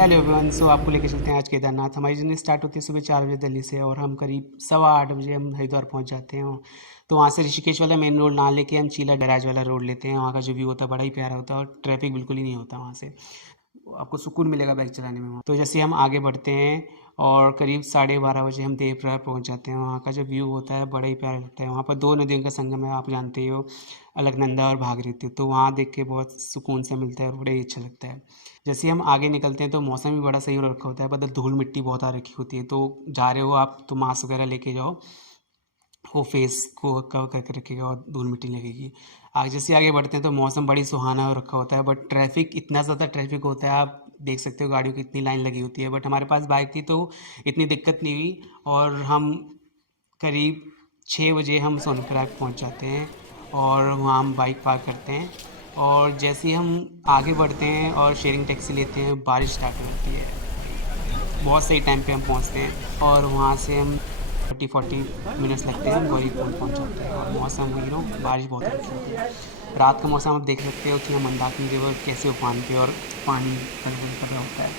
Hello everyone. सो आपको लेके चलते हैं आज केदारनाथ। हमारी जर्नी स्टार्ट होती है सुबह 4 बजे दिल्ली से और हम करीब 7:15 बजे हम हरिद्वार पहुंच जाते हैं। तो वहाँ से ऋषिकेश वाला मेन रोड ना लेके हम चीला बैराज वाला रोड लेते हैं। वहाँ का जो व्यू होता है बड़ा ही प्यारा होता है और ट्रैफिक बिल्कुल ही नहीं होता वहाँ से। आपको सुकून मिलेगा बाइक चलाने में वहाँ। तो जैसे हम आगे बढ़ते हैं और करीब 12:30 बजे हम देवप्रयाग पहुँच जाते हैं। वहाँ का जो व्यू होता है बड़ा ही प्यारा लगता है। वहाँ पर दो नदियों का संगम है, आप जानते ही हो, अलकनंदा और भागीरथी। तो वहाँ देख के बहुत सुकून सा मिलता है और बड़ा ही अच्छा लगता है। जैसे हम आगे निकलते हैं तो मौसम भी बड़ा सही हो रखा होता है, मतलब धूल मिट्टी बहुत आ रखी होती है। तो जा रहे हो आप तो मास्क वगैरह लेके जाओ, वो फेस को कवर करके रखेगा और धूल मिट्टी लगेगी। आगे जैसे आगे बढ़ते हैं तो मौसम बड़ी सुहाना हो रखा होता है, बट ट्रैफिक इतना ज़्यादा ट्रैफिक होता है, आप देख सकते हो गाड़ियों की इतनी लाइन लगी होती है। बट हमारे पास बाइक थी तो इतनी दिक्कत नहीं हुई और हम करीब 6 बजे हम सोनप्रयाग पहुंच जाते हैं और वहाँ हम बाइक पार्क करते हैं। और जैसे ही हम आगे बढ़ते हैं और शेयरिंग टैक्सी लेते हैं, बारिश स्टार्ट हो जाती है। बहुत सही टाइम पे हम पहुंचते हैं और वहाँ से हम 30-40 मिनट्स लगते हैं, हम गौरीकुंड पहुंच जाते हैं। और मौसम बारिश बहुत अच्छी होती है। रात का मौसम आप देख सकते हो कि हम मंदाकिनी रिवर कैसे उफान पे और पानी कलबल कर रहा होता है।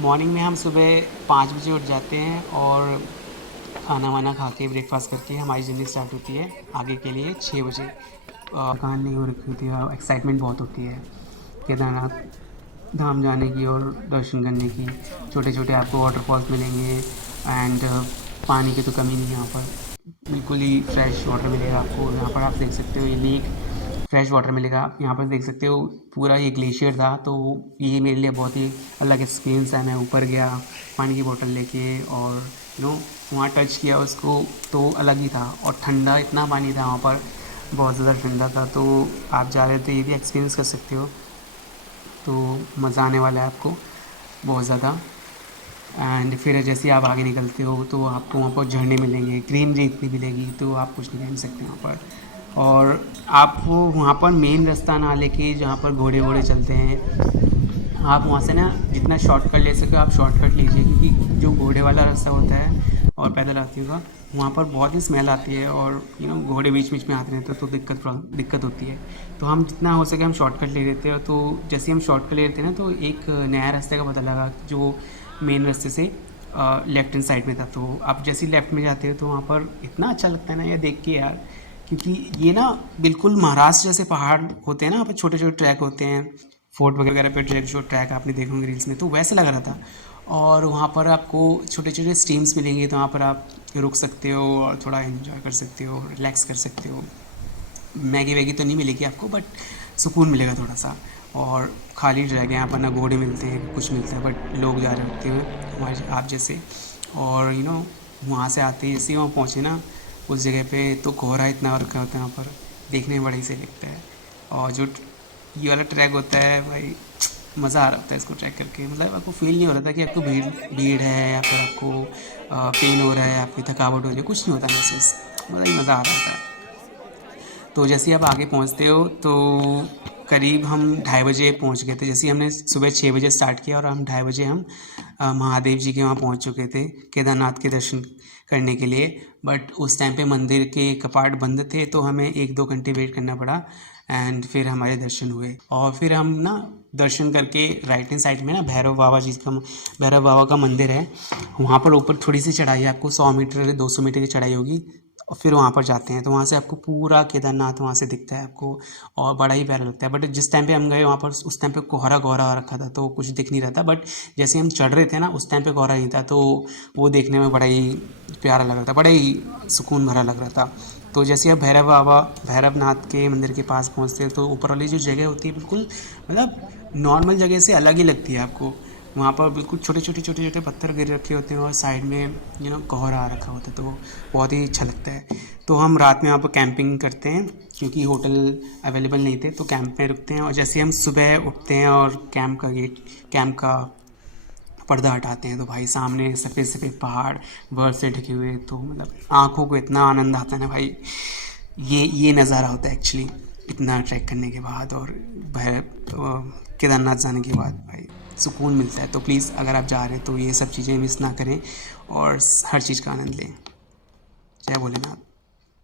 मॉर्निंग में हम सुबह 5 बजे उठ जाते हैं और खाना वाना खा के ब्रेकफास्ट करके हमारी जर्नी स्टार्ट होती है आगे के लिए 6 बजे। थकान नहीं हो रखी होती है, एक्साइटमेंट बहुत होती है केदारनाथ धाम जाने की और दर्शन करने की। छोटे छोटे आपको वाटरफॉल्स मिलेंगे एंड पानी की तो कमी नहीं है यहाँ पर। बिल्कुल ही फ्रेश वाटर मिलेगा आपको यहाँ पर। आप देख सकते हो ये लेक, फ्रेश वाटर मिलेगा। आप यहाँ पर देख सकते हो पूरा ये ग्लेशियर था, तो ये मेरे लिए बहुत ही अलग एक्सपीरियंस है। मैं ऊपर गया पानी की बोतल लेके और वहाँ टच किया उसको, तो अलग ही था। और ठंडा इतना पानी था वहाँ पर, बहुत ज़्यादा ठंडा था। तो आप जा रहे हो तो ये भी एक्सपीरियंस कर सकते हो, तो मज़ा आने वाला है आपको बहुत ज़्यादा। एंड फिर जैसे आप आगे निकलते हो तो आपको वहाँ पर झरने मिलेंगे, ग्रीनरी इतनी मिलेगी तो आप कुछ नहीं कह सकते वहाँ पर। और आप वहाँ पर मेन रास्ता ना लेके जहाँ पर घोड़े वोड़े चलते हैं, आप वहाँ से ना जितना शॉर्टकट ले सके आप शॉर्टकट लीजिए, क्योंकि जो घोड़े वाला रास्ता होता है और पैदल रास्ते का, वहाँ पर बहुत ही स्मेल आती है और घोड़े बीच बीच में आते रहते हैं, तो दिक्कत होती है। तो हम जितना हो सके हम शॉर्टकट ले लेते हैं। तो जैसे हम शॉर्टकट ले लेते हैं ना, तो एक नया रास्ते का पता लगा जो मेन रास्ते से लेफ्ट हैंड साइड में था। तो आप जैसे ही लेफ्ट में जाते हो तो वहाँ पर इतना अच्छा लगता है ना ये देख के यार, क्योंकि ये ना बिल्कुल महाराष्ट्र जैसे पहाड़ होते हैं ना, वहाँ पर छोटे छोटे ट्रैक होते हैं, फोर्ट वगैरह पे जो ट्रैक आपने देखे होंगे रील्स में, तो वैसे लग रहा था। और वहाँ पर आपको छोटे छोटे स्ट्रीम्स मिलेंगे, तो वहाँ पर आप रुक सकते हो और थोड़ा एंजॉय कर सकते हो, रिलैक्स कर सकते हो। मैगी वैगी तो नहीं मिलेगी आपको, बट सुकून मिलेगा थोड़ा सा। और खाली जगह यहाँ पर ना घोड़े मिलते हैं कुछ मिलता है, बट लोग जा रहे होते हैं हमारे आप जैसे। और वहाँ से आते ही जैसे वहाँ पहुँचे ना उस जगह पे, तो कोहरा इतना रखा होता है वहाँ पर, देखने में बड़ा ही सही लगता है। और जो ये वाला ट्रैक होता है भाई, मज़ा आ रहा होता है इसको ट्रैक करके। मतलब आपको फील नहीं हो रहा था कि आपको भीड़ भीड़ है या फिर आपको पेन हो रहा है, आपकी थकावट हो रही है, कुछ नहीं होता महसूस, बड़ा ही मज़ा आ रहा था। तो जैसे ही आप आगे पहुंचते हो तो करीब हम 2:30 बजे पहुंच गए थे। जैसे ही हमने सुबह 6 बजे स्टार्ट किया और हम 2:30 बजे हम महादेव जी के वहाँ पहुंच चुके थे केदारनाथ के दर्शन करने के लिए। बट उस टाइम पे मंदिर के कपाट बंद थे, तो हमें 1-2 घंटे वेट करना पड़ा एंड फिर हमारे दर्शन हुए। और फिर हम ना दर्शन करके राइट हैंड साइड में ना भैरव बाबा का मंदिर है। वहाँ पर ऊपर थोड़ी सी चढ़ाई है, आपको 100 मीटर 200 मीटर की चढ़ाई होगी और फिर वहाँ पर जाते हैं। तो वहाँ से आपको पूरा केदारनाथ वहाँ से दिखता है आपको और बड़ा ही प्यारा लगता है। बट जिस टाइम पे हम गए वहाँ पर उस टाइम पे कोहरा कोहरा रखा था, तो कुछ दिख नहीं रहा था। बट जैसे हम चढ़ रहे थे ना उस टाइम पे कोहरा नहीं था, तो वो देखने में बड़ा ही प्यारा लग रहा था, बड़ा ही सुकून भरा लग रहा था। तो जैसे आप भैरवनाथ के मंदिर के पास पहुँचते हैं तो ऊपर वाली जो जगह होती है बिल्कुल मतलब नॉर्मल जगह से अलग ही लगती है आपको। वहाँ पर बिल्कुल छोटे छोटे पत्थर गिर रखे होते हैं और साइड में कोहरा आ रखा होता है, तो बहुत ही अच्छा लगता है। तो हम रात में वहाँ पर कैंपिंग करते हैं, क्योंकि होटल अवेलेबल नहीं थे, तो कैंप में रुकते हैं। और जैसे हम सुबह उठते हैं और कैंप का पर्दा हटाते हैं, तो भाई सामने सफ़ेद सफ़ेद पहाड़ बर्फ़ से ढके हुए, तो मतलब आँखों को इतना आनंद आता है ना भाई। ये नज़ारा होता है एक्चुअली इतना ट्रैक करने के बाद और केदारनाथ जाने के बाद भाई सुकून मिलता है। तो प्लीज़ अगर आप जा रहे हैं तो ये सब चीज़ें मिस ना करें और हर चीज़ का आनंद लें। जय भोलेनाथ।